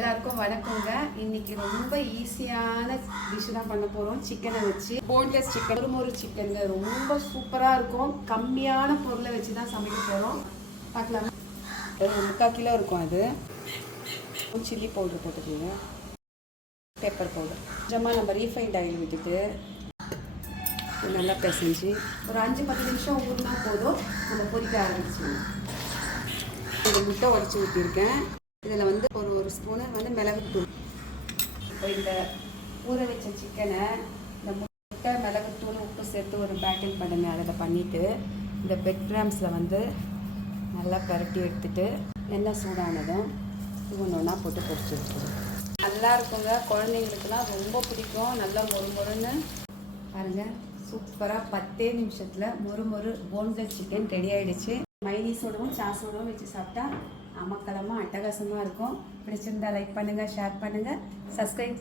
எல்லாருக்கும் வணக்கங்க. இன்னைக்கு ரொம்ப ஈஸியான டிஷ் தான் பண்ண போகிறோம். சிக்கனை வச்சு போன்லெஸ் சிக்கன், ஒரு சிக்கனுங்க, ரொம்ப சூப்பராக இருக்கும். கம்மியான பொருளை வச்சு தான் சமைக்க போகிறோம். பார்க்கலாமா? 3/4 கிலோ இருக்கும். அது சில்லி பவுடர் போட்டுக்கோங்க, பெப்பர் பவுடர் கொஞ்சமாக, நம்ம ரீஃபைண்ட் ஆயில் விட்டுட்டு நல்லா பிசைஞ்சு ஒரு 5-10 நிமிஷம் ஊறினா போதும். நம்ம பொரிக்க ஆரம்பிச்சிடணும். இந்த முட்டை உடச்சி ஊற்றிருக்கேன். இதில் வந்து ஒரு ஸ்பூனு வந்து மிளகுத்தூள். இப்போ இந்த ஊற வச்ச சிக்கனை இந்த முட்டை, மிளகுத்தூள், உப்பு சேர்த்து ஒரு பேட்டிங் பண்ணுங்க. அதில் பண்ணிவிட்டு இந்த பெட் கிராம்ஸில் வந்து நல்லா பரட்டி எடுத்துகிட்டு எண்ணெய் சூடானதும் ஒன்று ஒன்றா போட்டு பொரிச்சு வச்சுக்கணும். நல்லா இருக்குங்க. குழந்தைங்களுக்குலாம் ரொம்ப பிடிக்கும். நல்லா மொறுன்னு பாருங்கள். சூப்பராக 10 நிமிஷத்தில் மொறு போன்லெஸ் சிக்கன் ரெடி ஆகிடுச்சு. மைனீஸோடவும் சாஸோடவும் வச்சு சாப்பிட்டா அமக்கலமாக அட்டகாசமாக இருக்கும். பிடிச்சிருந்தா லைக் பண்ணுங்கள், ஷேர் பண்ணுங்கள், சப்ஸ்கிரைப்